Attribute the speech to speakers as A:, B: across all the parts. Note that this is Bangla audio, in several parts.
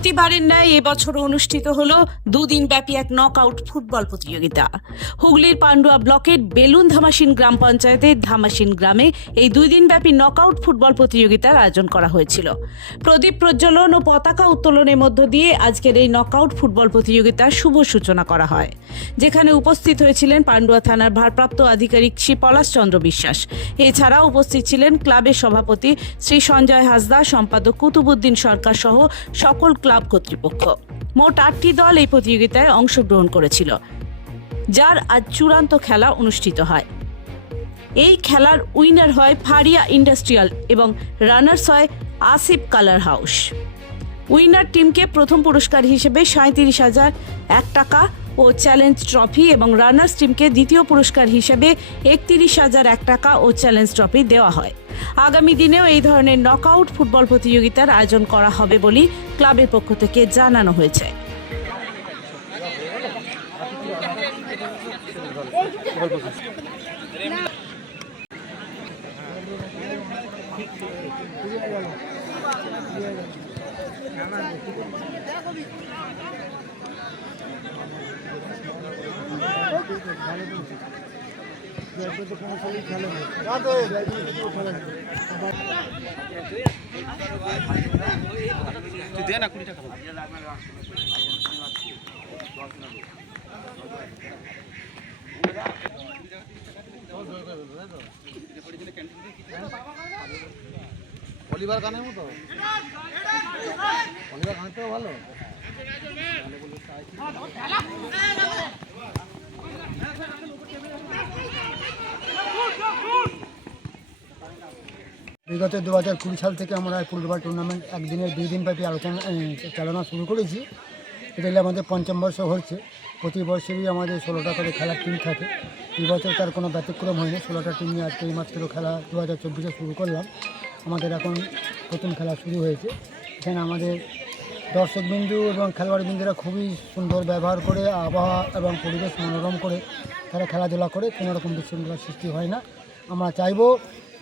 A: প্রতিবারের ন্যায় এবছর অনুষ্ঠিত হলো দুদিন ব্যাপী এক নকআউট ফুটবল প্রতিযোগিতা। হুগলির পান্ডুয়া ব্লকের বেলুন ধামাসিন গ্রাম পঞ্চায়েতের ধামাসিন গ্রামে এই দুই দিন ব্যাপী নকআউট ফুটবল প্রতিযোগিতার আয়োজন করা হয়েছিল। প্রদীপ প্রজ্বলন ও পতাকা উত্তোলনের মধ্য দিয়ে আজকের এই নকআউট ফুটবল প্রতিযোগিতার শুভ সূচনা করা হয়। যেখানে উপস্থিত হয়েছিলেন পান্ডুয়া থানার ভারপ্রাপ্ত আধিকারিক শ্রী পলাশ চন্দ্র বিশ্বাস। এছাড়াও উপস্থিত ছিলেন ক্লাবের সভাপতি শ্রী সঞ্জয় হাসদা, সম্পাদক কুতুবুদ্দিন সরকার সহ সকল ক্লাব কর্তৃপক্ষ। মোট আটটি দল এই প্রতিযোগিতায় অংশগ্রহণ করেছিল, যার আজ চূড়ান্ত খেলা অনুষ্ঠিত হয়। এই খেলার উইনার হয় ফারিয়া ইন্ডাস্ট্রিয়াল এবং রানার্স হয় আসিফ কালার হাউস। উইনার টিমকে প্রথম পুরস্কার হিসেবে সাঁত্রিশ হাজার এক টাকা ও চ্যালেঞ্জ ট্রফি এবং রানার্স টিমকে দ্বিতীয় পুরস্কার হিসেবে একত্রিশ হাজার এক টাকা ও চ্যালেঞ্জ ট্রফি দেওয়া হয়। আগামী দিনেও এই ধরনের নকআউট ফুটবল প্রতিযোগিতার আয়োজন করা হবে বলেই ক্লাবের পক্ষ থেকে জানানো হয়েছে।
B: তুই দে না কুড়ি টাকা।
C: অলিভার গানের মতো? অলিভার গানটাও ভালো? বিগত দু হাজার কুড়ি সাল থেকে আমরা ফুটবল টুর্নামেন্ট একদিনের দুই দিন ব্যাপী আলোচনা চালানো শুরু করেছি। এটা আমাদের পঞ্চম বর্ষ হচ্ছে। প্রতি বছরই আমাদের ষোলোটা করে খেলার টিম থাকে। এই বছর তার কোনো ব্যতিক্রম হয়নি। ষোলোটা টিম নিয়ে আজকে এইমাত্র খেলা দু হাজার চব্বিশে শুরু করলাম। আমাদের এখন প্রথম খেলা শুরু হয়েছে। এখানে আমাদের দর্শকবিন্দু এবং খেলোয়াড়বিন্দুরা খুবই সুন্দর ব্যবহার করে আবহাওয়া এবং পরিবেশ মনোরম করে তারা খেলাধুলা করে, কোনো রকম বিশৃঙ্খলার সৃষ্টি হয় না। আমরা চাইব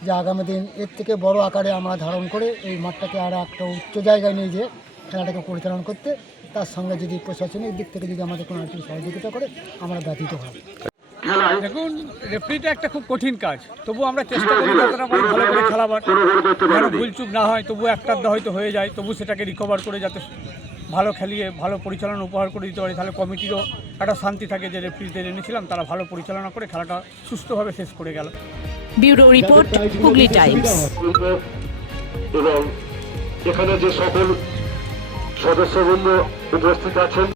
C: যে আগামী দিন এর থেকে বড় আকারে আমরা ধারণ করে এই মাঠটাকে আর একটা উচ্চ জায়গায় নিয়ে যেয়ে খেলাটাকে পরিচালনা করতে, তার সঙ্গে যদি প্রশাসনিক দিক থেকে যদি আমাদের কোনো আর্থিক সহযোগিতা করে, আমরা ব্যতীত হব।
D: দেখুন রেফারিটা একটা খুব কঠিন কাজ। তবু আমরা চেষ্টা করি যতটা পারি ভালো করে খেলাবার। যেন ভুলচুক না হয় তবু একটা হয়তো হয়ে যায়। তবু সেটাকে রিকভার করে যাতে ভালো খেলিয়ে ভালো পরিচালনা উপহার করে দিতে পারি। তাহলে কমিটিরও একটা শান্তি থাকে যে রেফারিতে এনেছিলাম তারা ভালো পরিচালনা করে খেলাটা সুস্থভাবে শেষ করে গেল।
A: Bureau report Hooghly times.
E: এবং এখানে যে সকল সদস্যবৃন্দ উপস্থিত আছেন